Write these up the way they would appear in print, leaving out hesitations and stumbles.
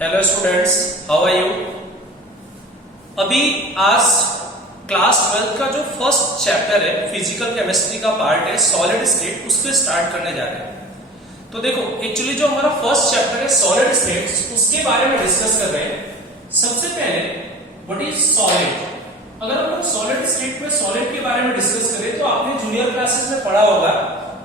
Hello students, how are you. अभी आज class 12 का जो फर्स्ट चैप्टर है फिजिकल केमिस्ट्री का पार्ट है सॉलिड स्टेट, उस पर स्टार्ट करने जा रहे हैं। तो देखो एक्चुअली जो हमारा फर्स्ट चैप्टर है सॉलिड स्टेट्स, उसके बारे में डिस्कस कर रहे हैं। सबसे पहले व्हाट इज सॉलिड। अगर हम लोग सॉलिड स्टेट में सॉलिड के बारे में डिस्कस करें तो आपने जूनियर क्लासेस में पढ़ा होगा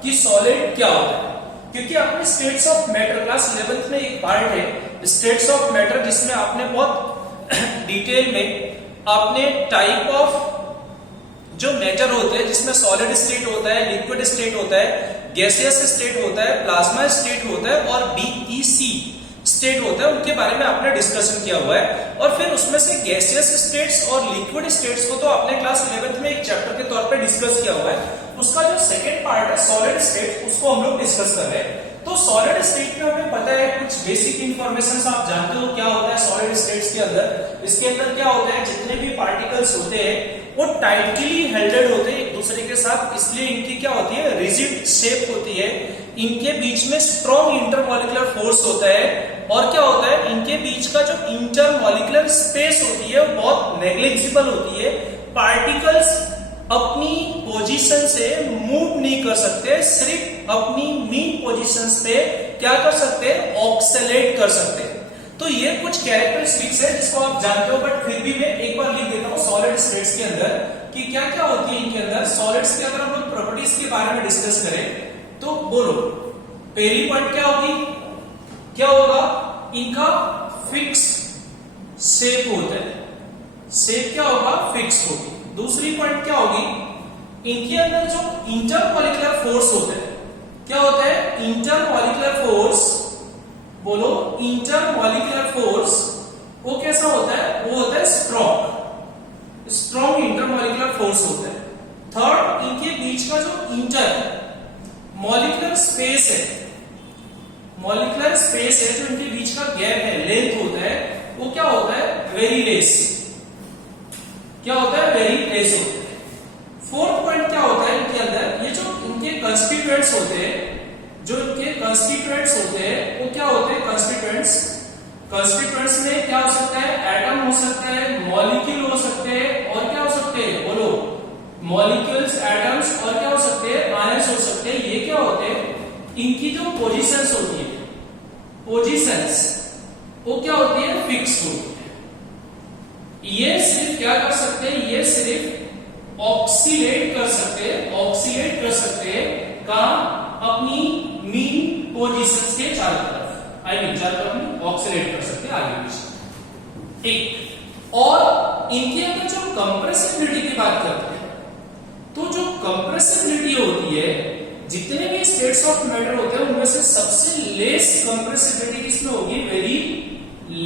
कि सॉलिड क्या होता है, क्योंकि आपने states of matter class 11th में एक पार्ट है स्टेट्स ऑफ मैटर, जिसमें आपने बहुत डिटेल में आपने टाइप ऑफ जो मैटर होते हैं जिसमें सॉलिड स्टेट होता है, लिक्विड स्टेट होता है, गैसियस स्टेट होता है, प्लाज्मा स्टेट होता है और बीईसी स्टेट होता है, उनके बारे में आपने डिस्कशन किया हुआ है। और फिर उसमें से गैसियस स्टेट्स और लिक्विड स्टेट्स को तो आपने क्लास 11th में एक चैप्टर के तौर पे डिस्कस किया हुआ है। उसका जो सेकेंड पार्ट है सॉलिड स्टेट, उसको हम लोग डिस्कस कर रहे हैं। तो सॉलिड स्टेट में हमें पता है कुछ बेसिक इंफॉर्मेशन आप जानते हो क्या होता है सॉलिड स्टेट्स के अंदर। इसके अंदर क्या होता है, जितने भी पार्टिकल्स होते हैं वो टाइटली हेल्डेड होते हैं एक दूसरे के साथ, इसलिए इनकी क्या होती है रिजिड शेप होती है। इनके बीच में स्ट्रॉन्ग इंटरमॉलिक्यूलर फोर्स होता है और क्या होता है इनके बीच का जो इंटरमॉलिक्यूलर स्पेस होती है वो बहुत नेग्लिजिबल होती है। पार्टिकल्स अपनी पोजीशन से मूव नहीं कर सकते, सिर्फ अपनी मीन पोजीशन पे क्या कर सकते हैं, ऑक्सीलेट कर सकते हैं। तो ये कुछ कैरेक्टरिस्टिक्स है जिसको आप जानते हो, बट फिर भी मैं एक बार लिख देता हूं सॉलिड स्टेट्स के अंदर कि क्या क्या होती है इनके अंदर। सॉलिड्स के अगर हम लोग प्रॉपर्टीज के बारे में डिस्कस करें तो बोलो पहली पॉइंट क्या होगी, क्या होगा, इनका फिक्स शेप होता है। शेप क्या होगा, फिक्स होगी। दूसरी पॉइंट क्या होगी, इनके अंदर जो इंटरमॉलिक्यूलर फोर्स होता है, क्या होता है इंटरमॉलिक्यूलर फोर्स, बोलो इंटरमॉलिक्यूलर फोर्स, वो कैसा होता है, वो होता है स्ट्रॉन्ग, स्ट्रॉन्ग इंटरमॉलिक्यूलर फोर्स होता है। थर्ड, इनके बीच का जो इंटर मॉलिक्यूलर स्पेस है, मॉलिक्यूलर स्पेस है जो इनके बीच का गैप है, लेंथ होता है, वो क्या होता है वेरी लेस, क्या होता है वेरी लेस होता है। फोर्थ पॉइंट क्या होता है इनके अंदर, ये जो इनके कंस्टिट्यूएंट्स होते हैं, जो इनके कंस्टिट्यूएंट्स होते हैं वो क्या होते हैं कंस्टिट्यूएंट्स। कंस्टिट्यूएंट्स में क्या हो सकता है, एटम हो सकता है, मॉलिक्यूल हो सकते हैं और क्या हो सकते हैं, बोलो मॉलिक्यूल्स, एटम्स और क्या हो सकते हैं, आयंस हो सकते हैं। ये क्या होते हैं, इनकी जो पोजीशंस होती है, पोजीशंस वो क्या होती है, फिक्स होती है। ये सिर्फ क्या कर सकते हैं, ये सिर्फ ऑक्सीलेट कर सकते हैं, ऑक्सीलेट कर सकते हैं कहां, अपनी मीन पोजीशंस के चारों तरफ, आई मीन चारों तरफ ऑक्सीलेट कर सकते हैं आगे पीछे, ठीक। और इनके अंदर जो कंप्रेसिबिलिटी की बात करते हैं तो जो कंप्रेसिबिलिटी होती है, जितने भी स्टेट्स ऑफ मैटर होते हैं उनमें से सबसे लेस कंप्रेसिबिलिटी किसमें होगी, वेरी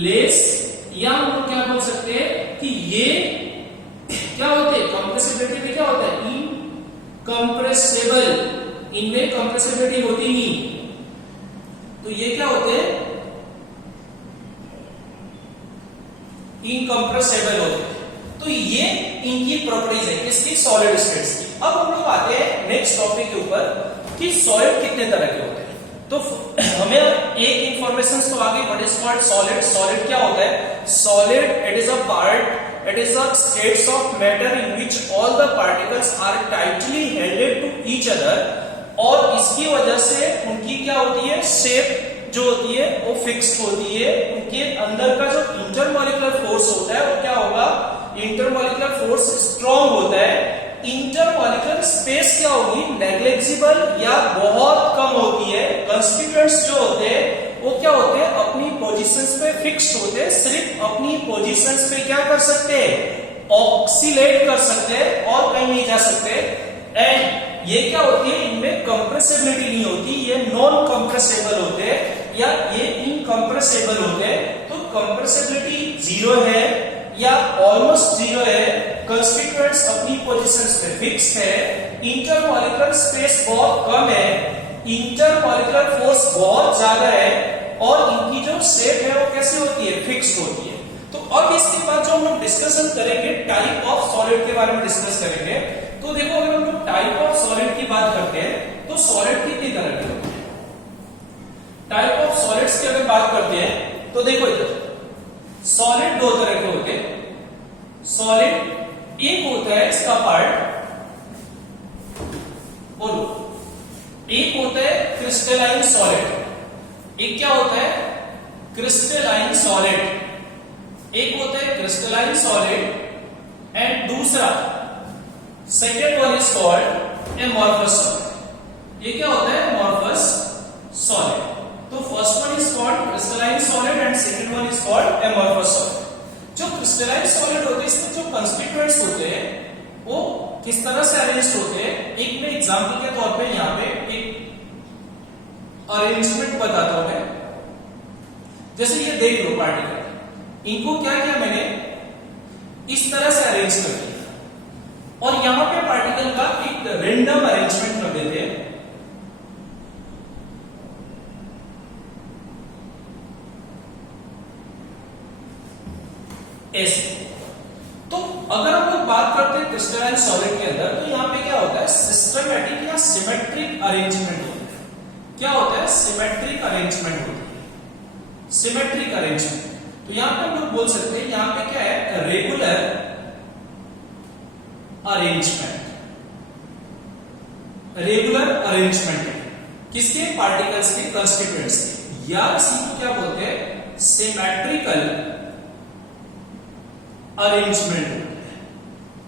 लेस, या हम लोग क्या बोल सकते हैं कि ये क्या होते हैं, कंप्रेसिबिलिटी में क्या होता है, इनकंप्रेसिबल, इनमें कंप्रेसिबिलिटी होती नहीं, तो ये क्या होते हैं, इनकंप्रेसिबल होते हैं। तो ये इनकी प्रॉपर्टीज है किसकी, सॉलिड स्टेट्स की। अब हम लोग आते हैं नेक्स्ट टॉपिक के ऊपर कि सॉलिड कितने तरह के होते हैं। तो हमें एक इंफॉर्मेशन तो आगे, what is called solid. Solid क्या होता है, solid it is a part, it is a states of matter in which all the particles are tightly helded to each other, और इसकी वजह से उनकी क्या होती है, शेप जो होती है वो फिक्स्ड होती है। उनके अंदर का जो इंटरमॉलिक्यूलर फोर्स होता है वो क्या होगा, इंटरमॉलिक्यूलर फोर्स स्ट्रॉन्ग होता है। इंटरमॉलिक्यूलर स्पेस क्या होगी, नेग्लिजिबल या बहुत कम होती है। कंस्टिट्यूएंट्स जो होते हैं वो क्या होते हैं, अपनी पोजीशंस पे फिक्स्ड होते हैं, सिर्फ अपनी पोजीशंस पे क्या कर सकते हैं, ऑक्सीलेट कर सकते हैं और कहीं नहीं जा सकते। एंड ये क्या होती है, इनमें कंप्रेसिबिलिटी नहीं होती, ये नॉन कंप्रेसिबल होते हैं या ये इनकंप्रेसिबल होते हैं। तो कंप्रेसिबिलिटी जीरो है या ऑलमोस्ट जीरो है, कंस्टिट्यूएंट्स अपनी पोजीशंस पे फिक्स है, इंटरमॉलिक्यूलर स्पेस बहुत कम है, इंटरमॉलिक्यूलर फोर्स बहुत ज्यादा है और इनकी जो शेप है वो कैसे होती है, फिक्स्ड होती है। तो अब इसके बाद जो हम लोग डिस्कशन करेंगे टाइप ऑफ सॉलिड के बारे में डिस्कस करेंगे। तो देखो अगर हम लोग टाइप ऑफ सॉलिड की बात करते हैं तो सॉलिड कितनी तरह के होते हैं। टाइप ऑफ सॉलिड्स की अगर बात करते हैं तो देखो इधर सॉलिड दो तरह के होते हैं। सॉलिड एक होता है इसका पार्ट, बोलो, एक होता है क्रिस्टलाइन सॉलिड। एक क्या होता है? Crystalline solid. एक होता है क्रिस्टलाइन सॉलिड एंड दूसरा second one is called amorphous solid. ये क्या होता है? Amorphous solid. तो first one is called crystalline solid and second one is called amorphous solid. जो क्रिस्टलाइन सॉलिड होते हैं इसमें जो कंस्टिट्यूएंट्स होते हैं वो किस तरह से अरेंज होते हैं, एक मैं एग्जांपल के तौर पे यहाँ पे एक अरेंजमेंट बताता हूं मैं। जैसे ये देख लो पार्टिकल, इनको क्या किया मैंने, इस तरह से अरेंज कर दिया और यहां पे पार्टिकल का एक रेंडम अरेंजमेंट कर देते हैं। ऐसे तो अगर हम लोग बात करते हैं क्रिस्टलाइन सॉलिड के अंदर, तो यहां पे क्या होता है? सिस्टमैटिक या सिमेट्रिक अरेंजमेंट होता है। क्या होता है? सिमेट्रिक अरेंजमेंट होती है। सिमेट्रिक अरेंजमेंट, तो यहां पे हम लोग बोल सकते हैं यहां पे क्या है? Regular arrangement. रेगुलर अरेंजमेंट है किसके? पार्टिकल्स के, कंस्टिट्यूएंट्स के। या इसी को क्या बोलते हैं? Symmetrical arrangement.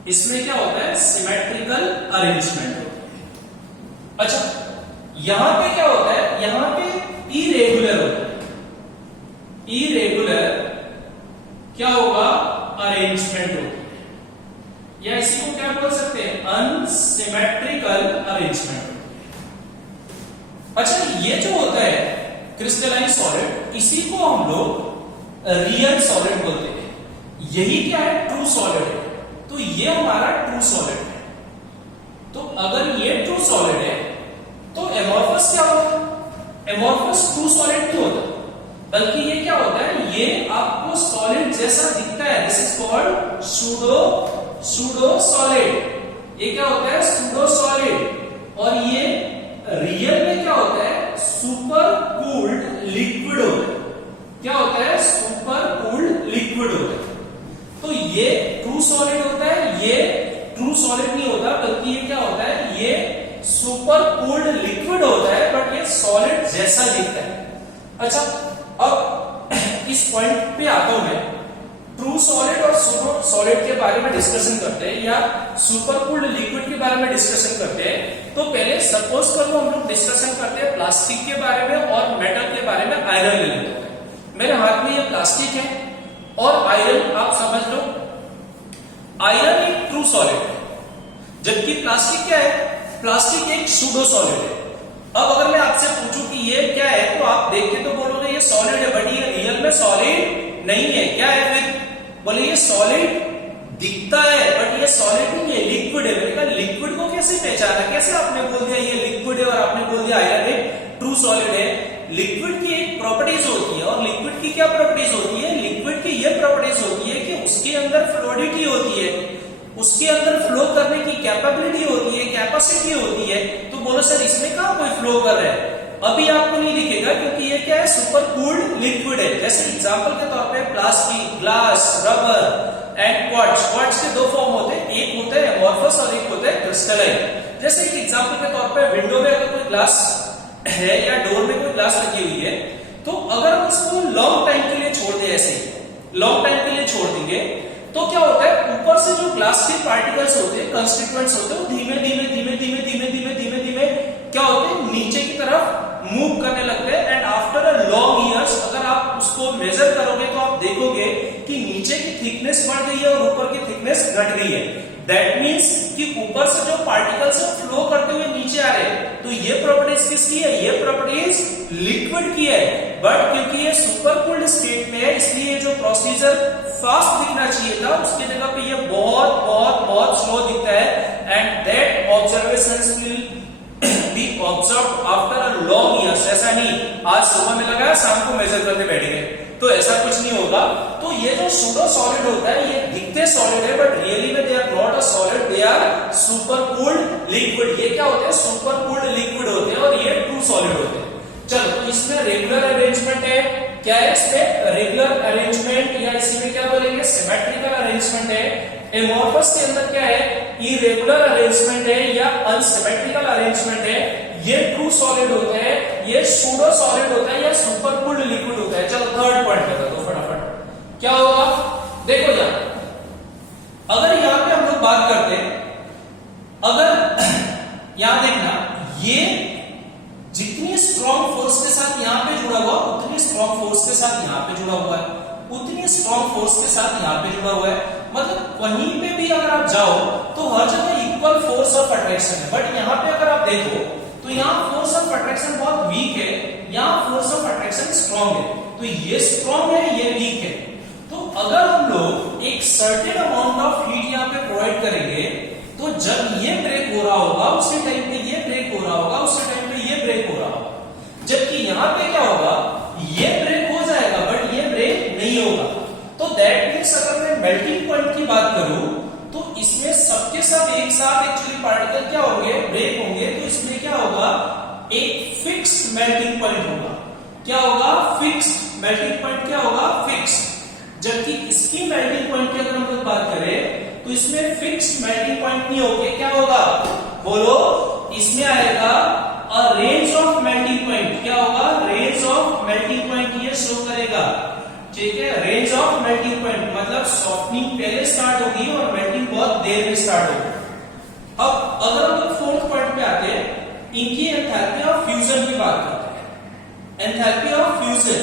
इसमें क्या होता है? सिमेट्रिकल अरेंजमेंट होता है। अच्छा, यहां पे क्या होता है? यहां पे इरेगुलर होता है। इरेगुलर क्या होगा? अरेंजमेंट होता है। या इसी को क्या बोल सकते हैं? Unsymmetrical arrangement. अच्छा, ये जो होता है क्रिस्टलाइन सॉलिड, इसी को हम लोग रियल सॉलिड बोलते हैं। यही क्या है? ट्रू सॉलिड है। तो ये हमारा ट्रू सॉलिड है। तो अगर ये ट्रू सॉलिड है तो एमॉर्फस क्या होगा? एमॉर्फस ट्रू सॉलिड नहीं होता, बल्कि ये क्या होता है? ये आपको सॉलिड जैसा दिखता है। This is called pseudo solid. ये क्या होता है? Pseudo solid. और ये रियल में क्या होता है? सुपर कूल्ड लिक्विड होता है। क्या होता है? सुपर कूल्ड लिक्विड होता है। तो ये ट्रू सॉलिड होता है, ये ट्रू सॉलिड नहीं होता, बल्कि ये क्या होता है? ये सुपर कूल्ड लिक्विड होता है, बट ये सॉलिड जैसा दिखता है। अच्छा, अब इस पॉइंट पे आता हूं मैं। ट्रू सॉलिड और सुपर सॉलिड के बारे में डिस्कशन करते हैं या सुपर कूल्ड लिक्विड के बारे में डिस्कशन करते हैं। तो पहले सपोज करो हम लोग डिस्कशन करते हैं प्लास्टिक के बारे में और मेटल के बारे में। आयरन ले लेते हैं। मेरे हाथ में ये प्लास्टिक है और आयरन, आप समझ लो आयरन एक ट्रू सॉलिड है, जबकि प्लास्टिक क्या है? प्लास्टिक एक सूडो सॉलिड है। अब अगर मैं आपसे पूछूं कि ये क्या है, तो आप देख के तो बोलोगे ये सॉलिड है, बट ये रियल में सॉलिड नहीं है। क्या है फिर? बोले ये सॉलिड दिखता है, बट ये सॉलिड नहीं है, लिक्विड है। मैंने कहा लिक्विड को कैसे पहचाना? कैसे आपने बोल दिया ये लिक्विड है और आपने बोल दिया आयरन एक ट्रू सॉलिड है? लिक्विड की एक प्रॉपर्टीज होती है, और लिक्विड की क्या प्रॉपर्टीज होती है? लिक्विड की ये प्रॉपर्टीज होती है कि उसके अंदर फ्लूइडिटी होती है, उसके अंदर फ्लो करने की कैपेबिलिटी होती है, कैपेसिटी होती है। तो बोलो सर इसमें कहां कोई फ्लो कर रहा है? अभी आपको नहीं दिखेगा, क्योंकि ये क्या है? सुपर कूल्ड लिक्विड है। जैसे एग्जांपल के तौर पे plastic, glass, rubber and quartz. Quartz के दो फॉर्म होते हैं, एक होता है एमॉर्फस और एक होता है क्रिस्टलाइन। जैसे एक एग्जांपल के तौर पे विंडो में अगर कोई ग्लास है या डोर में कोई ग्लास लगी हुई है, तो अगर हम उसको लॉन्ग टाइम के लिए छोड़ दें, ऐसे लॉन्ग टाइम के लिए छोड़ देंगे, तो क्या होता है? ऊपर से जो ग्लास के पार्टिकल्स होते हैं, कंस्टिट्यूएंट्स होते हैं, वो धीमे धीमे धीमे धीमे धीमे धीमे धीमे धीमे क्या होते हैं? नीचे की तरफ मूव करने लगते हैं। And after a long years अगर आप उसको मेजर करोगे तो आप देखोगे कि नीचे की थिकनेस बढ़ गई है और ऊपर की थिकनेस घट गई है। दैट मीन्स कि ऊपर से जो पार्टिकल्स है फ्लो करते हुए नीचे आ रहे हैं। तो ये प्रॉपर्टीज किसकी है? ये प्रॉपर्टीज लिक्विड की है, बट क्योंकि ये सुपर कूल्ड स्टेट में है, इसलिए जो प्रोसीजर फास्ट दिखना चाहिए था उसकी जगह पे ये बहुत बहुत बहुत स्लो दिखता है। And that observations will be observed after a long years. ऐसा नहीं आज सुबह में लगाया शाम को मेजर करने बैठ गए, तो ऐसा कुछ नहीं होगा। तो ये जो सूडो सॉलिड होता है, ये दिखते सॉलिड है, बट रियली में they are not a solid, they are super cooled liquid. ये क्या होते हैं? सुपर कूल्ड लिक्विड होते हैं, और ये ट्रू सॉलिड होते हैं। चलो, तो इसमें रेगुलर अरेंजमेंट है। क्या है इसमें? रेगुलर अरेंजमेंट, या इसमें अरेंजमेंट है, एमोर्फस के अंदर क्या है, इरेगुलर अरेंजमेंट है या अनसिमेट्रिकल अरेंजमेंट है, ये ट्रू सॉलिड होता है, ये सूडो सॉलिड होता है या सुपरकूल्ड लिक्विड होता है। चलो थर्ड पॉइंट बता दो फटाफट, क्या होगा? देखो यार, अगर यहां पे हम लोग बात करते हैं, अगर यहां देखना, ये जितनी स्ट्रॉन्ग फोर्स के साथ यहां पे जुड़ा हुआ, उतनी स्ट्रॉन्ग फोर्स के साथ यहां पे जुड़ा हुआ है, उतनी स्ट्रॉन्ग फोर्स के साथ यहां पे जुड़ा हुआ है। मतलब कहीं पे भी अगर आप जाओ तो हर जगह इक्वल फोर्स ऑफ अट्रैक्शन है, बट यहां पे अगर आप देखो तो यहां फोर्स ऑफ अट्रैक्शन बहुत वीक है, यहां फोर्स ऑफ अट्रैक्शन स्ट्रॉन्ग है। तो ये स्ट्रॉन्ग है, ये वीक है। तो अगर हम लोग एक सर्टेन अमाउंट ऑफ हीट यहां पे प्रोवाइड करेंगे, तो जब ये ब्रेक हो रहा होगा उसी टाइम पे ये ब्रेक हो रहा होगा, उसी टाइम पे ये ब्रेक हो रहा होगा। जबकि यहां पे क्या होगा, ये ब्रेक हो जाएगा बट ये ब्रेक नहीं होगा। तो दैट मींस अगर मैं मेल्टिंग पॉइंट की बात करूं तो इसमें सबके सब एक साथ एक्चुअली पार्टिकल क्या होंगे, ब्रेक होंगे। तो इसमें क्या होगा, एक फिक्स्ड मेल्टिंग पॉइंट होगा। क्या होगा? Fixed melting point. क्या होगा? फिक्स्ड। जबकि इसकी मेल्टिंग पॉइंट की अगर हम लोग बात करें तो इसमें फिक्स्ड मेल्टिंग पॉइंट नहीं होगा। क्या होगा बोलो? इसमें आएगा अ रेंज ऑफ मेल्टिंग पॉइंट। क्या होगा? रेंज ऑफ मेल्टिंग पॉइंट ये शो करेगा। ठीक है, रेंज ऑफ मेल्टिंग पॉइंट मतलब सॉफ्टनिंग पहले स्टार्ट होगी और मेल्टिंग बहुत देर में स्टार्ट होगी। अब अगर हम लोग फोर्थ पॉइंट पे आते हैं, इनकी एंथैल्पी ऑफ फ्यूजन की बात करते हैं। एंथैल्पी ऑफ फ्यूजन,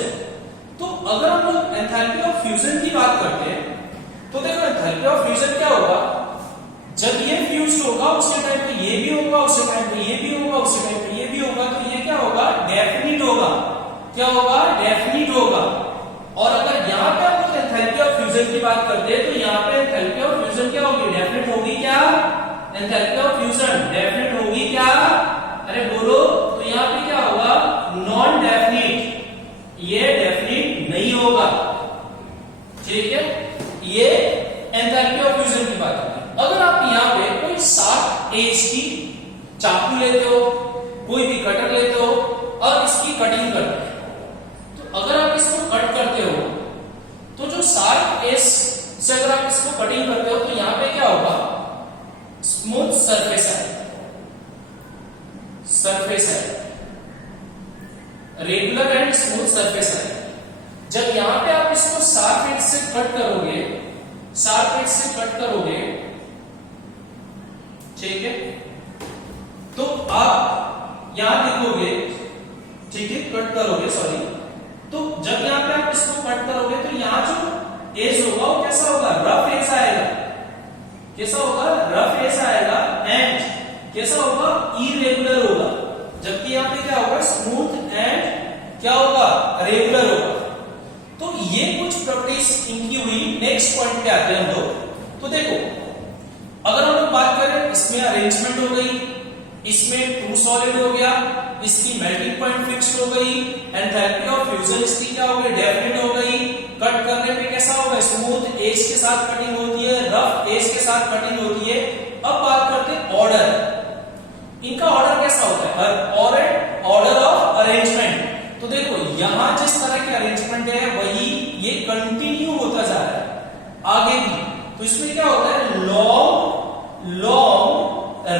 तो अगर हम लोग एंथैल्पी ऑफ फ्यूजन की बात करते हैं तो देखो एंथैल्पी ऑफ फ्यूजन क्या होगा, जब ये फ्यूज होगा उसी टाइम पे ये भी होगा, उसी टाइम पे ये भी होगा, उसी टाइम पे ये भी होगा। तो ये क्या होगा? डेफिनिट होगा। क्या होगा? डेफिनिट होगा। और अगर यहाँ पे हम लोग एंथैल्पी ऑफ फ्यूजन की बात करते हैं तो यहाँ पे एंथैल्पी ऑफ फ्यूजन क्या होगी? डेफिनिट होगी। क्या एंथैल्पी ऑफ फ्यूजन डेफिनिट होगी? क्या? अरे बोलो। तो यहाँ पे क्या होगा? Non definite. ये डेफिनिट नहीं होगा। ठीक है, ये एंथैल्पी ऑफ फ्यूजन की बात करते हैं। अगर आप यहाँ पे कोई शार्प एज की चाकू लेते हो, कोई भी कटर लेते हो और इसकी कटिंग करते हो, तो अगर आप इसको कट करते हो तो जो शार्प एज से अगर आप इसको कटिंग करते हो तो यहाँ पे क्या होगा? स्मूथ सरफेस है, सरफेस है, रेगुलर एंड स्मूथ सरफेस है। जब यहां पे आप इसको शार्प एज से कट करोगे, शार्प एज से कट करोगे, ठीक है, तो आप यहां देखोगे, ठीक है, कट करोगे, सॉरी, तो जब यहां पे आप इसको कट करोगे तो यहां जो एज होगा वो कैसा होगा? रफ एज आएगा। कैसा होगा? रफ एज आएगा एंड कैसा होगा? इरेगुलर होगा। जबकि यहां पे क्या होगा? स्मूथ एंड क्या होगा? रेगुलर होगा। तो ये कुछ प्रॉपर्टीज इनकी हुई। नेक्स्ट पॉइंट पे आते हैं हम लोग। तो देखो, अगर हम लोग बात करें, इसमें अरेंजमेंट हो गई, इसमें ट्रू सॉलिड हो गया, इसकी मेल्टिंग पॉइंट फिक्स्ड हो गई, एंथैल्पी ऑफ फ्यूजन इसकी क्या हो गई? डेफिनिट हो गई। कट करने पे कैसा होगा? स्मूथ एज के साथ कटिंग होती है, रफ एज के साथ कटिंग होती है। अब बात करते हैं ऑर्डर। इनका ऑर्डर कैसा होता है? Order of arrangement. तो देखो यहां जिस तरह के अरेंजमेंट है वही ये कंटिन्यू होता जा रहा है आगे भी। तो इसमें क्या होता है? लॉन्ग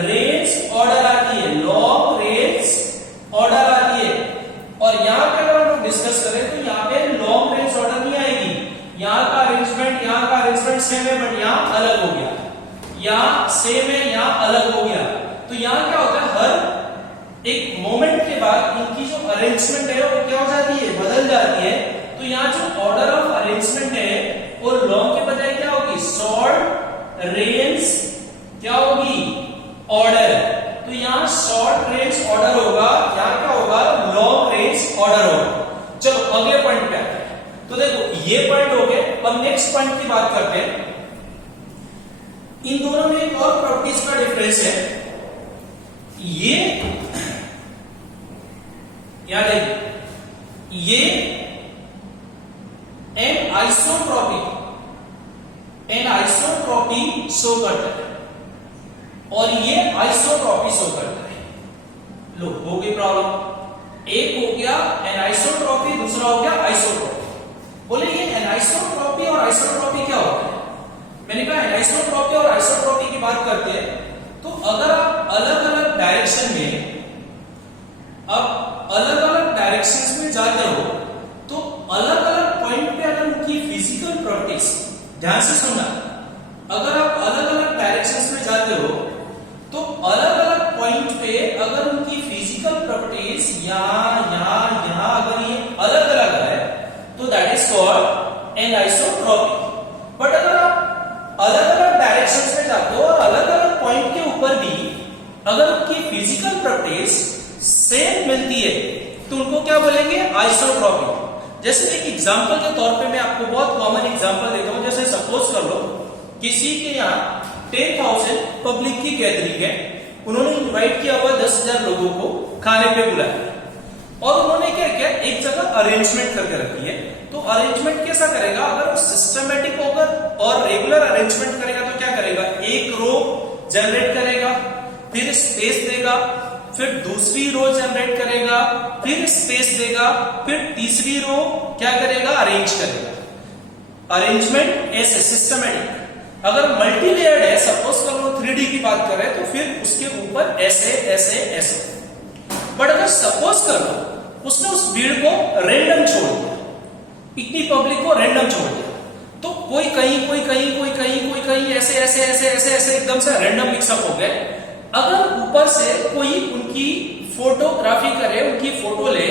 रेंज ऑर्डर आती है, लॉन्ग रेंज ऑर्डर आती है। और यहां पे अगर हम लोग डिस्कस करें तो यहां पे लॉन्ग रेंज ऑर्डर नहीं आएगी। यहां का अरेंजमेंट सेम है बट यहां अलग हो गया, यहां सेम है, यहां अलग हो गया। तो यहां क्या होता है? हर एक मोमेंट के बाद इनकी जो अरेंजमेंट है वो क्या हो जाती है? बदल जाती है। तो यहाँ जो ऑर्डर ऑफ अरेंजमेंट है वो लॉन्ग के बजाय क्या होगी? शॉर्ट रेंज क्या होगी? ऑर्डर। तो यहाँ शॉर्ट रेंज ऑर्डर होगा, यहाँ क्या होगा? लॉन्ग रेंज ऑर्डर होगा। चलो अगले पॉइंट पे आते हैं। तो देखो ये पॉइंट हो गए। अब नेक्स्ट पॉइंट की बात करते हैं। इन दोनों में एक और प्रॉपर्टीज का डिफरेंस है। ये याद है, ये एनआइसोट्रॉपी शो करता है और ये आइसोट्रॉपी शो करता है। लो हो गई प्रॉब्लम। एक हो गया एनआइसोट्रॉपी, दूसरा हो गया आइसोट्रॉपी। बोले ये एनआइसोट्रॉपी और आइसोट्रॉपी क्या होता है? मैंने कहा डायरेक्शन में अब अलग अलग डायरेक्शंस में जाते हो तो अलग अलग पॉइंट पे अगर उनकी फिजिकल प्रॉपर्टीज, ध्यान से सुनना, अगर आप अलग अलग डायरेक्शंस में जाते हो तो अलग अलग पॉइंट पे अगर उनकी फिजिकल प्रॉपर्टीज यहां अगर ये अलग अलग है तो that is called anisotropy. But अगर आप अलग अलग डायरेक्शंस में जाते हो और अलग अलग पॉइंट के ऊपर भी अगर उनकी फिजिकल प्रॉपर्टीज सेम मिलती है तो उनको क्या बोलेंगे, आइसोट्रॉपी। जैसे एक एग्जांपल के तौर पे मैं आपको बहुत कॉमन एग्जांपल देता हूं। जैसे सपोज कर लो किसी के यहाँ 10,000 पब्लिक की गैदरिंग है, उन्होंने इनवाइट किया हुआ 10,000 लोगों को खाने पे बुलाया और उन्होंने क्या किया, एक जगह अरेंजमेंट करके रखी है। तो अरेंजमेंट कैसा करेगा, अगर सिस्टमेटिक होगा और रेगुलर अरेंजमेंट करेगा तो क्या करेगा, एक रो जनरेट करेगा, फिर स्पेस देगा, फिर दूसरी रो जनरेट करेगा, फिर स्पेस देगा, फिर तीसरी रो क्या करेगा, अरेंज करेगा। अरेंजमेंट ऐसे सिस्टमेटिक। अगर मल्टी लेयर्ड है, सपोज कर लो 3D की बात कर रहे हैं तो फिर उसके ऊपर ऐसे ऐसे ऐसे। बट अगर सपोज कर लो उसने उस भीड़ को रैंडम छोड़ दिया, इतनी पब्लिक को रैंडम छोड़ दिया, तो कोई कहीं कोई कहीं कोई कहीं कोई कहीं ऐसे ऐसे ऐसे ऐसे ऐसे एकदम से रैंडम मिक्सअप हो गए। अगर ऊपर से कोई उनकी फोटोग्राफी करे, उनकी फोटो ले,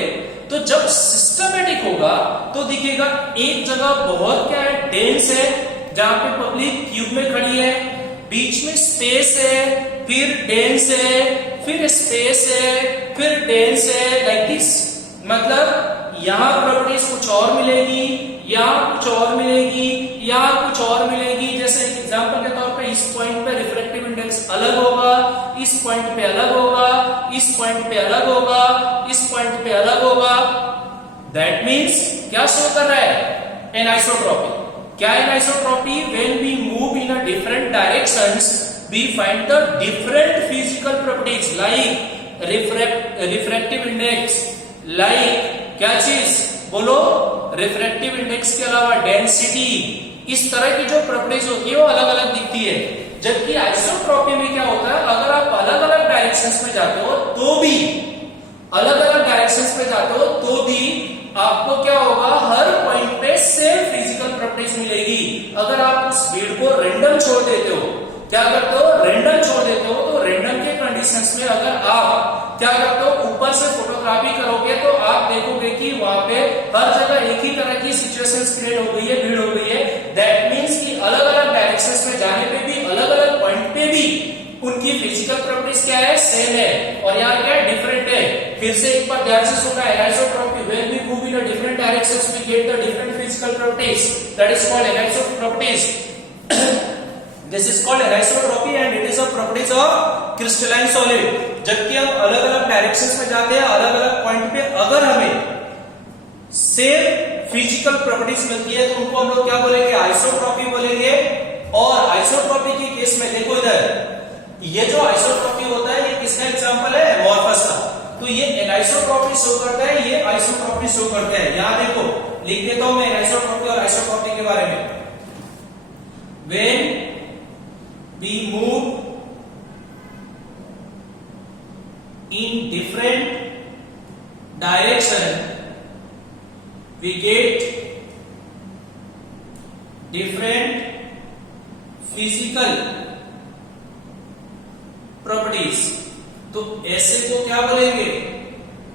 तो जब सिस्टमेटिक होगा तो दिखेगा एक जगह बहुत क्या है, डेंस है, जहां पे पब्लिक क्यूब में खड़ी है, बीच में स्पेस है, फिर डेंस है, फिर स्पेस है, फिर डेंस है, लाइक दिस। मतलब यहां प्रॉपर्टीज कुछ और मिलेगी, यहां कुछ और मिलेगी, यहां कुछ और मिलेगी। जैसे एग्जांपल के तौर पे इस पॉइंट पे रिफ्रैक्टिव इंडेक्स अलग होगा, इस पॉइंट पे अलग होगा, इस पॉइंट पे अलग होगा, इस पॉइंट पे अलग होगा। दैट मींस क्या शो कर रहा है, एनाइसोट्रॉपी। क्या anisotropy, when we move in a different directions we find the different physical properties like refractive index, like क्या चीज बोलो, रिफ्रैक्टिव इंडेक्स के अलावा डेंसिटी, इस तरह की जो प्रॉपर्टीज होती है वो अलग अलग दिखती है। जबकि आइसोट्रॉपी में क्या होता है, अगर आप अलग अलग डायरेक्शंस में जाते हो तो भी, अलग अलग डायरेक्शंस में जाते हो तो भी आपको क्या होगा, हर पॉइंट पे सेम फिजिकल प्रॉपर्टीज मिलेगी। अगर आप उस भीड़ को रैंडम छोड़ देते हो, क्या करते हो, रैंडम छोड़ देते हो, तो रैंडम के कंडीशंस में अगर आप क्या करते हो, ऊपर से फोटोग्राफी करोगे तो आप देखोगे कि वहां पे हर जगह एक ही तरह की सिचुएशंस क्रिएट हो गई है, भीड़ हो गई है। दैट मींस कि अलग अलग डायरेक्शंस में जाने पे भी, अलग अलग पॉइंट पे भी उनकी फिजिकल प्रॉपर्टीज क्या है, सेम है, और यहाँ क्या है, डिफरेंट है। फिर से एक बार ध्यान से सुनना, anisotropy, when we move in a different directions we get the different physical properties, that is called anisotropies. This is called anisotropy and it is a properties of crystalline solid। जबकि हम अलग अलग डायरेक्शंस में जाते हैं, अलग अलग point पे अगर हमें सेम फिजिकल प्रॉपर्टीज मिलती है तो उनको हम लोग क्या बोलेंगे, आइसोट्रॉपी बोलेंगे। और आइसोट्रॉपी के केस में देखो इधर, ये जो आइसोट्रॉपी होता है ये किसका एग्जांपल है, एमॉर्फस का। तो ये एनाइसोट्रॉपी शो करता है, ये आइसोट्रॉपी शो करता है। यहां देखो लिख देता हूं मैं एनाइसोट्रॉपी और आइसोट्रॉपी के बारे में। When we move in different direction we get different physical properties। तो ऐसे को क्या बोलेंगे,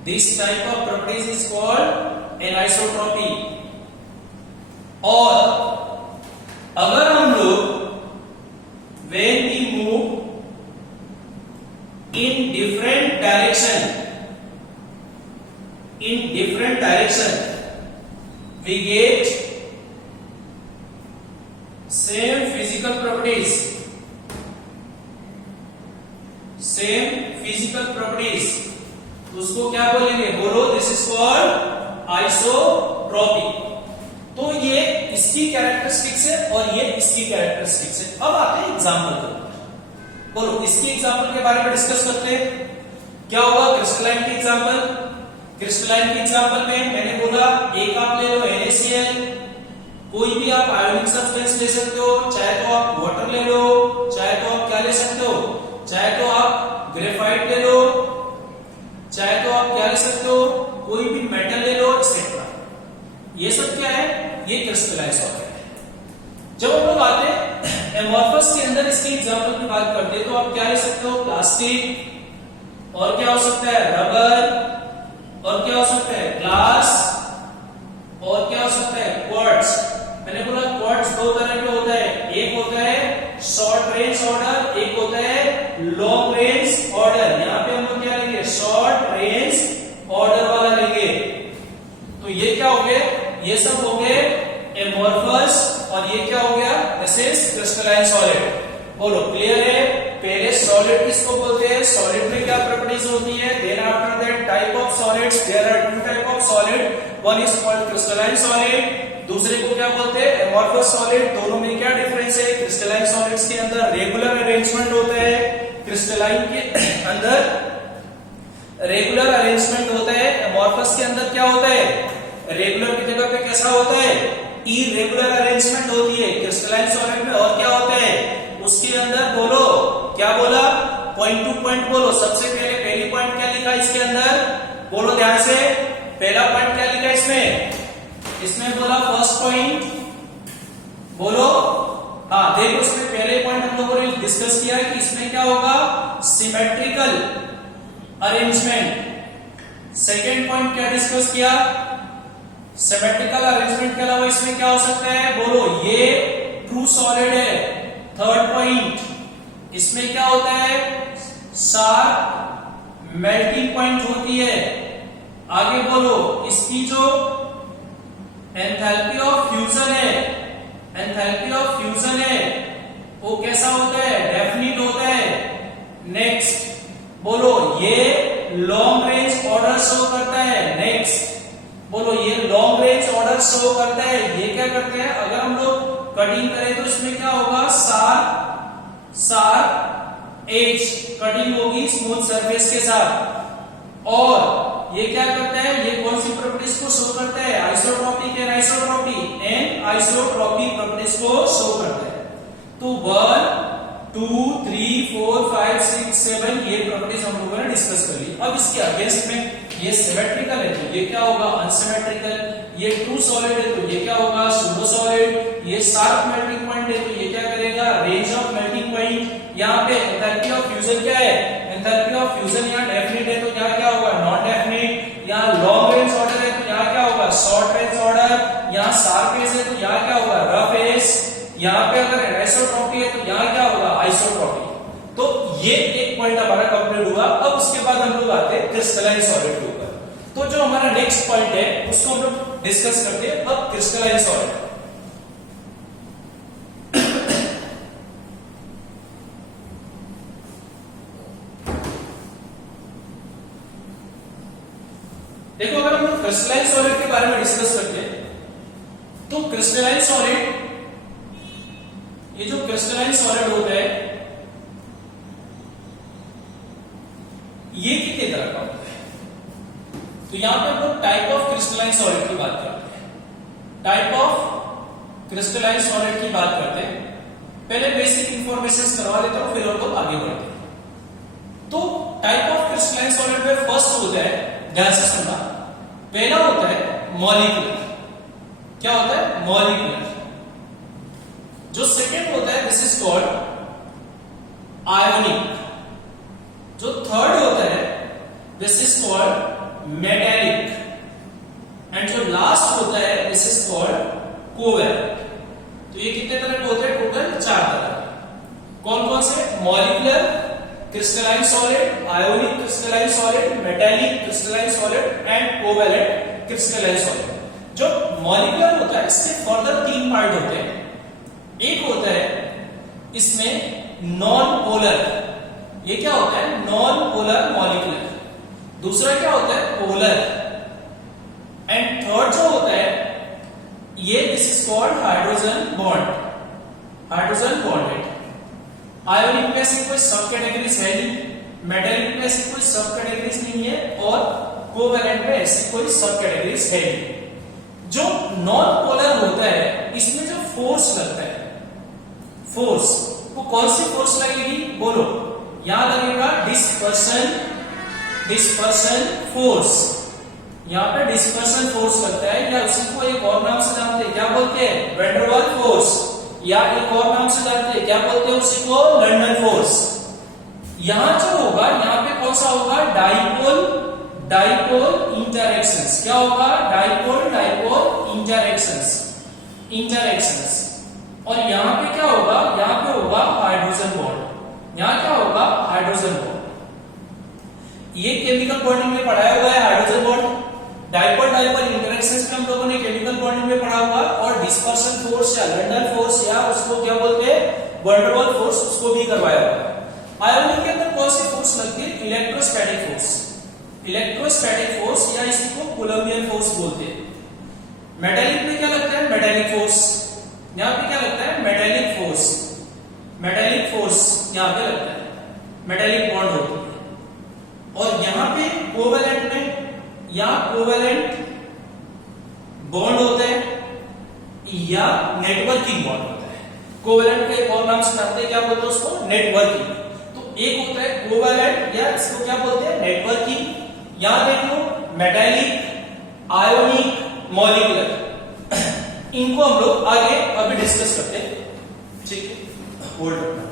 this type of properties is called anisotropy। और अगर हम लोग when we move in different direction we get same physical properties, तो उसको क्या बोलेंगे, बोलो, दिस इज कॉल्ड आइसोट्रॉपी। तो ये इसकी कैरेक्टरिस्टिक्स है और ये इसकी कैरेक्टरिस्टिक्स है। अब आते हैं एग्जांपल पर, बोलो इसकी एग्जांपल के बारे में डिस्कस करते हैं। क्या होगा, क्रिस्टलाइन की एग्जांपल। क्रिस्टलाइन की एग्जांपल में मैंने बोला, एक आप ले लो NaCl, कोई भी आप आयोनिक सब्सटेंस ले सकते हो, चाहे तो आप वाटर ले लो, चाहे तो आप क्या ले सकते हो, चाहे तो आप ग्रेफाइट ले लो, सकते हो, कोई भी मेटल ले लो एक्सेट्रा, ये सब क्या है, ये क्रिस्टलाइन सॉलिड है। जब हम लोग आते हैं एमोर्फस के अंदर, इसके एग्जांपल की बात करते हैं तो आप क्या ले सकते हो, प्लास्टिक, और क्या हो सकता है रबर, और क्या हो सकता है ग्लास, और क्या हो सकता है क्वार्ट्ज। मैंने बोला क्वार्ट्ज दो तरह के होता है, एक होता है शॉर्ट रेंज ऑर्डर, एक होता है लॉन्ग रेंज ऑर्डर। यहाँ पे हम लोग क्या लेंगे, शॉर्ट रेंज ऑर्डर वाला लेंगे। तो ये क्या हो गया, ये सब हो गए एमोर्फस, और ये क्या हो गया, दिस इज क्रिस्टलाइन सॉलिड। बोलो क्लियर है। पहले सॉलिड किसको बोलते हैं, सॉलिड में क्या प्रॉपर्टीज होती है, then after that type of solids, there are two type of solid, one is called crystalline solid, दूसरे को क्या बोलते हैं एमोर्फस सॉलिड। दोनों में क्या डिफरेंस है, क्रिस्टलाइन सॉलिड्स के अंदर रेगुलर अरेंजमेंट होता है, क्रिस्टलाइन के अंदर रेगुलर अरेंजमेंट होता है, एमोर्फस के अंदर क्या होता है, रेगुलर की जगह पे कैसा होता है, इरेगुलर अरेंजमेंट होती है क्रिस्टलाइन सॉलिड में। और क्या होता है उसके अंदर, बोलो क्या बोला, पॉइंट टू पॉइंट बोलो। सबसे पहले पहली पॉइंट क्या लिखा इसके अंदर, बोलो ध्यान से, पहला पॉइंट क्या लिखा इसमें, इसमें बोला फर्स्ट पॉइंट, बोलो हाँ देखो, इसमें पहले पॉइंट हम लोगों ने डिस्कस किया कि इसमें क्या होगा, सिमेट्रिकल अरेंजमेंट। सेकेंड पॉइंट क्या डिस्कस किया, सिमेट्रिकल अरेंजमेंट के अलावा इसमें क्या हो सकता है, बोलो ये ट्रू सॉलिड है। थर्ड पॉइंट, इसमें क्या होता है, शार्प मेल्टिंग पॉइंट होती है। आगे बोलो, इसकी जो एंथैल्पी ऑफ फ्यूजन है, एंथैल्पी ऑफ फ्यूजन है वो कैसा होता है, डेफिनिट होता है। नेक्स्ट बोलो, ये लॉन्ग रेंज ऑर्डर शो करता है। नेक्स्ट बोलो, ये लॉन्ग रेंज ऑर्डर शो करता है। ये क्या करते हैं, अगर हम लोग कटिंग करें तो इसमें क्या होगा, शार्प एज कटिंग होगी स्मूथ सरफेस के साथ। और ये क्या करता है, ये कौन सी प्रॉपर्टीज को शो करता है, isotropic and isotropy and isotropic properties को शो करता है। तो 1 2 3 4 5 6 7 ये प्रॉपर्टीज हम लोगों ने डिस्कस कर ली। अब इसके अगेंस्ट में ये सिमेट्रिकल है तो ये क्या होगा, अनसिमेट्रिकल। ये ट्रू सॉलिड है तो ये क्या होगा, सूडो सॉलिड। ये शार्प मेल्टिंग पॉइंट है तो ये क्या करेगा, रेंज ऑफ मेल्टिंग पॉइंट। यहाँ पे एंथैल्पी ऑफ फ्यूजन क्या है, एंथैल्पी ऑफ फ्यूजन यहाँ डेफिनिट है तो यहाँ क्या होगा, नॉन डेफिनिट। यहाँ लॉन्ग रेंज ऑर्डर है तो यहाँ क्या होगा, शॉर्ट रेंज ऑर्डर। यहाँ शार्प एज है तो यहाँ क्या होगा, रफ एज। यहाँ पे अगर आइसोट्रोपी है तो यहाँ क्या होगा, आइसोट्रोपी। तो ये एक पॉइंट हमारा कंप्लीट हुआ। अब उसके बाद हम लोग आते हैं क्रिस्टलाइन सॉलिड के ऊपर। तो जो हमारा नेक्स्ट पॉइंट है उसको हम लोग डिस्कस करते हैं अब, क्रिस्टलाइन सॉलिड। देखो, अगर हम लोग क्रिस्टलाइन सॉलिड के बारे में डिस्कस करते हैं तो क्रिस्टलाइन सॉलिड, ये जो क्रिस्टलाइन सॉलिड होता है ये कितने तरह का होता है। तो यहां पे हम लोग टाइप ऑफ क्रिस्टलाइन सॉलिड की बात करते हैं। टाइप ऑफ क्रिस्टलाइन सॉलिड की बात करते हैं। पहले बेसिक इंफॉर्मेशन करवा लेता हूं, फिर हम लोग आगे बढ़ते हैं। तो टाइप ऑफ क्रिस्टलाइन सॉलिड में फर्स्ट होता है, ध्यान से सुनना, पहला होता है मॉलिक्यूलर। क्या होता है, मॉलिक्यूलर। जो सेकेंड होता है दिस इज कॉल्ड आयोनिक। जो थर्ड होता है this is called metallic. And जो लास्ट होता है दिस इज कॉल्ड कोवेलेंट। तो ये कितने तरह के होते हैं, टोटल 4 तरह। कौन कौन से, molecular crystalline solid, ionic crystalline solid, metallic crystalline solid and covalent crystalline solid. जो मॉलिक्यूलर होता है इसके फर्दर 3 पार्ट होते हैं। एक होता है इसमें नॉन पोलर, ये क्या होता है, नॉन पोलर मॉलिक्यूलर। दूसरा क्या होता है, पोलर। एंड थर्ड जो होता है ये this is called hydrogen bond, hydrogen bonded. Ionic में से कोई सब कैटेगरीज है नहीं, मेटेलिक में से कोई सब कैटेगरीज नहीं है, और कोवेलेंट में ऐसी कोई सब कैटेगरीज है नहीं। जो नॉन पोलर होता है इसमें जो फोर्स लगता है, फोर्स, वो कौन सी फोर्स लगेगी, बोलो, यहां लगेगा डिस्पर्सन फोर्स। यहाँ पे डिस्पर्सन फोर्स लगता है, या उसी को एक और नाम से जानते हैं, क्या बोलते हैं, वैन डर वाल्स फोर्स, या एक और नाम से जानते हैं, क्या बोलते हैं उसी को, लंडन फोर्स। यहां जो होगा, यहाँ पे कौन सा होगा, डाइपोल डाइपोल इंटरैक्शंस। क्या होगा, डाइपोल डाइपोल इंटरैक्शंस, इंटरैक्शंस। और यहाँ पे क्या होगा, यहाँ पे होगा हाइड्रोजन बॉन्ड। यहाँ क्या होगा, हाइड्रोजन बॉन्ड। ये केमिकल बॉन्डिंग में पढ़ाया हुआ है hydrogen bond. Dipole dipole interactions में हम लोगों ने केमिकल बॉन्डिंग में पढ़ा हुआ, और डिस्पर्सन फोर्स या लंडन फोर्स या उसको क्या बोलते हैं, वैन डर वाल्स फोर्स, उसको भी करवाया हुआ है। आयोनिक के अंदर कौन सी फोर्स लगती है, इलेक्ट्रोस्टैटिक फोर्स, इलेक्ट्रोस्टैटिक फोर्स, या इसी को कूलम्बियन फोर्स बोलते हैं। मेटालिक में क्या लगता है, मेटालिक फोर्स। यहाँ पे क्या लगता है, मेटालिक फोर्स, मेटालिक फोर्स यहाँ पे लगता है, मेटालिक बॉन्ड होती है। और यहाँ पे कोवेलेंट में, या कोवेलेंट बॉन्ड होता है, या नेटवर्किंग बॉन्ड होता है। कोवेलेंट का एक और नाम से जानते हैं, क्या बोलते हैं उसको, नेटवर्किंग। तो एक होता है कोवेलेंट, या इसको क्या बोलते हैं, नेटवर्किंग। यहां देख लो, मेटालिक, आयोनिक, मॉलिक्यूलर, इनको हम लोग आगे अभी डिस्कस करते हैं, ठीक है। होल्ड रखना,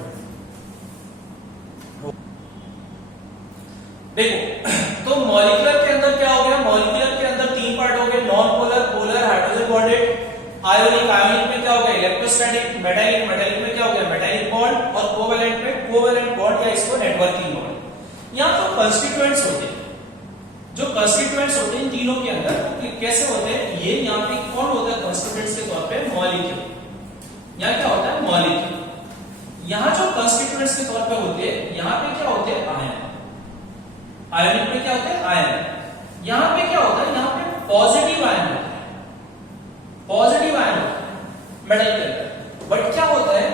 देखो। तो मॉलिक्यूलर के अंदर क्या हो गया, मॉलिक्यूलर के अंदर तीन पार्ट हो गए, non polar, polar, hydrogen bonded. Ionic, ionic में क्या हो गया, इलेक्ट्रोस्टैटिक। मेटालिक, मेटालिक में क्या हो गया, मेटालिक बॉन्ड। और कोवेलेंट में कोवेलेंट बॉन्ड, या इसको नेटवर्किंग बॉन्ड। यहां तो कंस्टिट्यूएंट्स होते हैं, जो कंस्टिट्यूएंट्स होते हैं इन तीनों के अंदर, तो कैसे होते हैं ये, यहाँ पे कौन होता है कंस्टिट्यूएंट्स के तौर पे, मॉलिक्यूल। यहाँ क्या होता है, मॉलिक्यूल। यहाँ जो कंस्टिट्यूएंट्स के तौर पे होते हैं, यहाँ पे क्या होते हैं, आयन। आयोनिक में क्या होता है, आयन। यहाँ पे क्या होता है, यहाँ पे पॉजिटिव आयन होता है, पॉजिटिव आयन होता है मेटल के अंदर। बट क्या होता है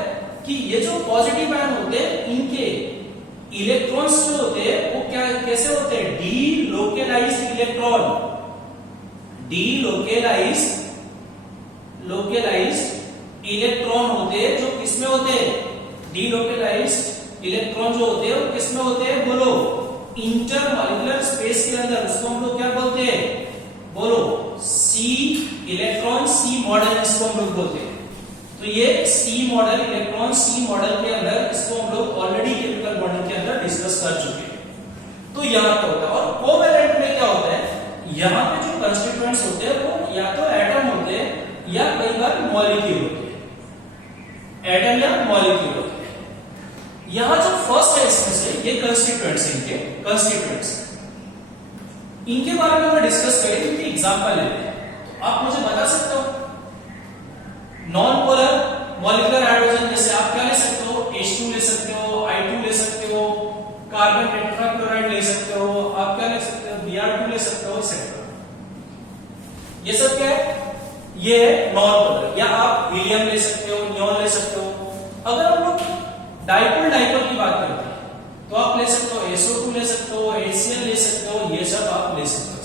कि ये जो पॉजिटिव आयन होते हैं, इनके इलेक्ट्रॉन्स जो होते हैं वो क्या, कैसे होते हैं, डीलोकेलाइज्ड इलेक्ट्रॉन, डीलोकेलाइज्ड, लोकेलाइज्ड इलेक्ट्रॉन होते हैं, जो किसमें होते हैं, डीलोकेलाइज्ड इलेक्ट्रॉन जो होते हैं वो किसमें होते हैं, बोलो, इंटरमॉलिक्यूलर स्पेस के अंदर। उसको हम लोग क्या बोलते हैं, बोलो, सी इलेक्ट्रॉन, सी मॉडल इसको हम लोग बोलते हैं। तो ये सी मॉडल, इलेक्ट्रॉन सी मॉडल के अंदर, इसको हम लोग ऑलरेडी केमिकल बॉन्डिंग के अंदर डिस्कस कर चुके हैं। तो यहाँ पे होता है। और कोवेलेंट में क्या होता है, यहाँ पे जो कंस्टिट्यूएंट्स होते हैं वो या तो एटम होते हैं, या कई बार मॉलिक्यूल होते हैं, एटम या मॉलिक्यूल होते हैं। यहाँ जो फर्स्ट है इसमें से, ये कंस्टिट्यूएंट्स, इनके कंस्टिट्यूएंट्स, इनके बारे में डिस्कस करें, इनके एग्जांपल लेते हैं। तो आप मुझे बता सकते हो, नॉन पोलर मॉलिक्यूलर हाइड्रोजन, जैसे आप क्या ले सकते हो, H2 ले सकते हो, I2 ले सकते हो, कार्बन टेट्राक्लोराइड ले सकते हो, आप क्या ले सकते हो, Br2 ले सकते हो, एक्सेट्रा। ये सब क्या है, ये है नॉन पोलर। या आप हीलियम ले सकते हो, नियॉन ले सकते हो। अगर हम लोग डाइपोल डाइपोल की बात करते हैं, तो आप ले सकते हो SO2 ले सकते हो, HCl ले सकते हो, ये सब आप ले सकते हो।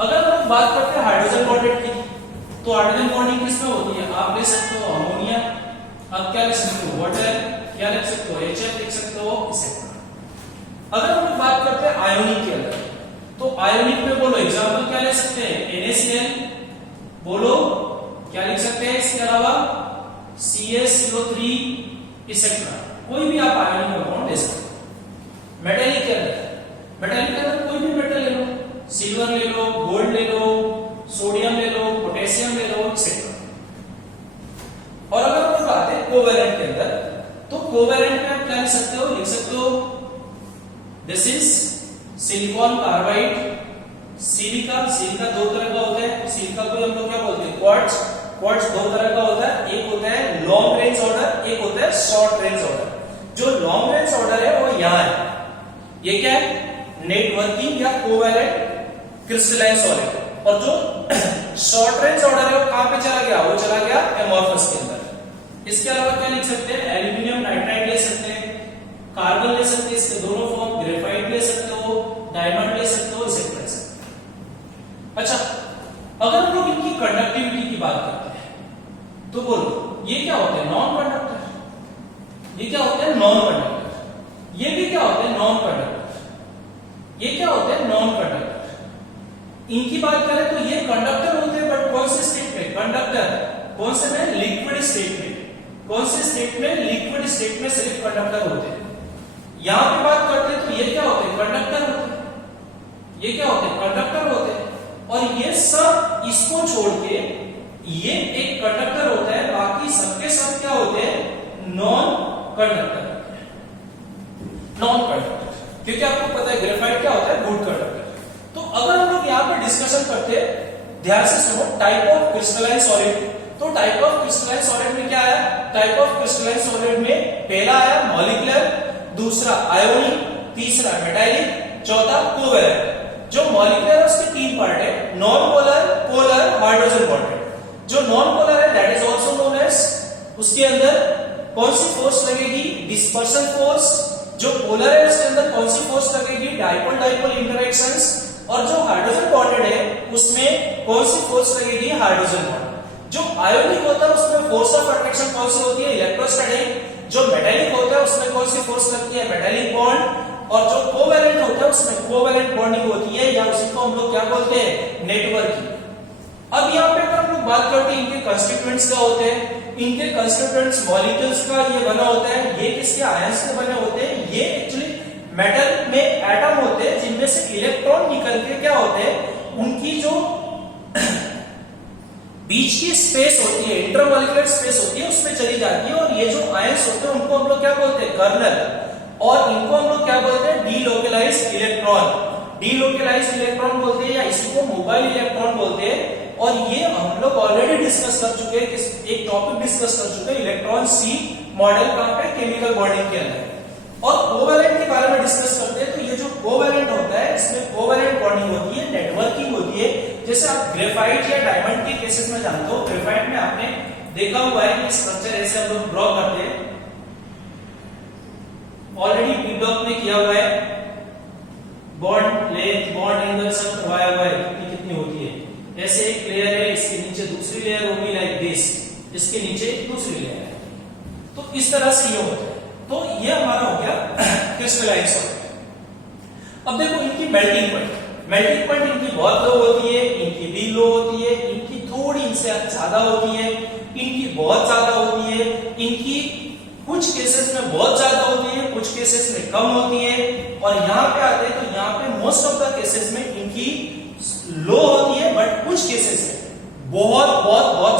अगर हम बात करते हैं हाइड्रोजन बॉन्डेड की, तो हाइड्रोजन बॉन्डिंग किसमें होती है, आप ले सकते हो अमोनिया, आप क्या ले सकते हो, वाटर, क्या ले सकते हो, HF लिख सकते हो, एक्सेट्रा। अगर हम बात करते हैं आयोनिक के अंदर, तो आयोनिक में बोलो एग्जांपल क्या ले सकते हैं, NaCl, बोलो क्या लिख सकते हैं, इसके अलावा CaSO3, एक्सेट्रा। कोई भी आप आयोनिक कंपाउंड ले सकते हो। मेटालिक के अंदर, मेटालिक के अंदर कोई भी मेटल ले लो, सिल्वर ले लो, गोल्ड ले लो, सोडियम ले लो, पोटेशियम ले लो, एक्सेट्रा। और अगर हम बात है कोवेलेंट के अंदर, तो कोवेलेंट में आप क्या लिख सकते हो, लिख सकते हो this is silicon carbide, silica. Silica दो तरह का होता है, सिलिका को हम लोग क्या बोलते हैं, क्वार्ट्ज। क्वार्ट्ज दो तरह का होता है, एक होता है लॉन्ग रेंज ऑर्डर, एक होता है शॉर्ट रेंज ऑर्डर। जो लॉन्ग रेंज ऑर्डर है वो यहां है, ये क्या है, नेटवर्किंग या कोवेलेंट क्रिस्टलाइन सॉलिड। और जो शॉर्ट रेंज ऑर्डर है वो कहां पे चला गया, वो चला गया एमॉर्फस के अंदर। इसके अलावा क्या लिख सकते हैं, एल्यूमिनियम नाइट्राइड ले सकते हैं, कार्बन ले सकते हैं, इसके दोनों फॉर्म, ग्रेफाइट ले सकते हो, डायमंड ले सकते हो, इसे ले सकते हो। अच्छा, अगर हम लोग इनकी कंडक्टिविटी की बात करते हैं, तो बोलो ये क्या होते हैं, नॉन कंडक्टर। ये क्या होते हैं, नॉन कंडक्टर। ये भी क्या होते हैं, नॉन कंडक्टर। ये क्या होते हैं, नॉन कंडक्टर। इनकी बात करें तो ये कंडक्टर होते हैं, बट कौन से स्टेट में? कंडक्टर कौन से में? लिक्विड स्टेट में। कौन से स्टेट में? लिक्विड स्टेट में सिर्फ कंडक्टर होते हैं। यहां पे बात करते हैं तो ये क्या होते हैं? कंडक्टर होते हैं। ये क्या होते हैं? कंडक्टर होते हैं। और ये सब इसको छोड़ के ये एक कंडक्टर होता है, बाकी सबके सब क्या होते हैं? Non conductor. नॉन कंडक्टर, क्योंकि आपको पता है ग्रेफाइट क्या होता है? Good conductor. तो अगर हम लोग यहाँ पे डिस्कशन करते हैं, ध्यान से सुनो, टाइप ऑफ क्रिस्टलाइन सॉलिड। तो टाइप ऑफ क्रिस्टलाइन सॉलिड में क्या आया? टाइप ऑफ क्रिस्टलाइन सॉलिड में पहला आया मॉलिक्यूलर, दूसरा आयोनिक, तीसरा मेटालिक, चौथा कोवैलेंट। जो मॉलिक्यूलर है उसके तीन पार्ट है, non polar, polar, hydrogen bonded. जो नॉन पोलर है that is also known as, उसके अंदर कौन सी फोर्स लगेगी? Dispersion force. जो पोलर है उसके अंदर कौन सी फोर्स लगेगी? Dipole dipole interactions. और जो हाइड्रोजन बॉन्डेड है उसमें कौन सी फोर्स लगेगी? Hydrogen bond. जो आयोनिक होता है उसमें फोर्स ऑफ अट्रैक्शन कौन सी होती है? इलेक्ट्रोस्टैटिक। जो मेटालिक होता है उसमें कौन सी फोर्स लगती है? Metallic bond. और जो कोवैलेंट होता है उसमें कोवैलेंट बॉन्डिंग होती है, या उसी को हम लोग क्या बोलते हैं? नेटवर्किंग। अब यहाँ पे अगर हम लोग बात करते हैं इनके कंस्टिट्यूएंट्स क्या होते हैं, इनके कंस्टिट्यूएंट्स मॉलिक्यूल्स का ये बना होता है। ये किसके? आयंस के बने होते हैं। ये एक्चुअली मेटल में एटम होते हैं जिनमें से इलेक्ट्रॉन निकल के क्या होते हैं? उनकी जो बीच की स्पेस होती है, इंटरमॉलिक्यूलर स्पेस होती है, उसमें चली जाती है। और ये जो आयंस होते हैं उनको हम लोग क्या बोलते हैं? कर्नल। और इनको हम लोग क्या बोलते हैं? Delocalised electron. डीलोकलाइज्ड इलेक्ट्रॉन बोलते हैं, या इसी को मोबाइल इलेक्ट्रॉन बोलते हैं। और ये हम लोग ऑलरेडी डिस्कस कर चुके हैं, एक टॉपिक डिस्कस कर चुके हैं, इलेक्ट्रॉन सी मॉडल कहां पे? केमिकल बॉन्डिंग के अंदर। और कोवैलेंट के बारे में डिस्कस करते हैं तो ये जो कोवैलेंट होता है इसमें कोवैलेंट बॉन्डिंग होती है, नेटवर्किंग होती है। जैसे आप ग्रेफाइट या डायमंड के केसेस में जानते हो, ग्रेफाइट में आपने देखा हुआ है कि स्ट्रक्चर ऐसे हम लोग ड्रॉ करते हैं, ऑलरेडी पीडॉक में किया हुआ है, बॉन्ड लेंथ, बॉन्ड एंगल सब करवाया हुआ है, कितनी कितनी होती है। ऐसे एक लेयर है, इसके नीचे दूसरी लेयर होगी लाइक दिस, इसके नीचे दूसरी लेयर है। तो इस तरह से ये होता है। तो ये हमारा हो गया क्रिस्टलाइन सॉलिड। अब देखो इनकी मेल्टिंग पॉइंट। मेल्टिंग पॉइंट इनकी बहुत लो होती है, इनकी भी लो होती है, इनकी थोड़ी इनसे ज्यादा होती है, इनकी बहुत ज्यादा होती है, इनकी कुछ केसेस में बहुत ज्यादा होती है, कुछ केसेस में कम होती है। और यहाँ पे आते हैं तो यहाँ पे मोस्ट ऑफ द केसेस में इनकी लो होती है, बट कुछ केसेस में बहुत बहुत बहुत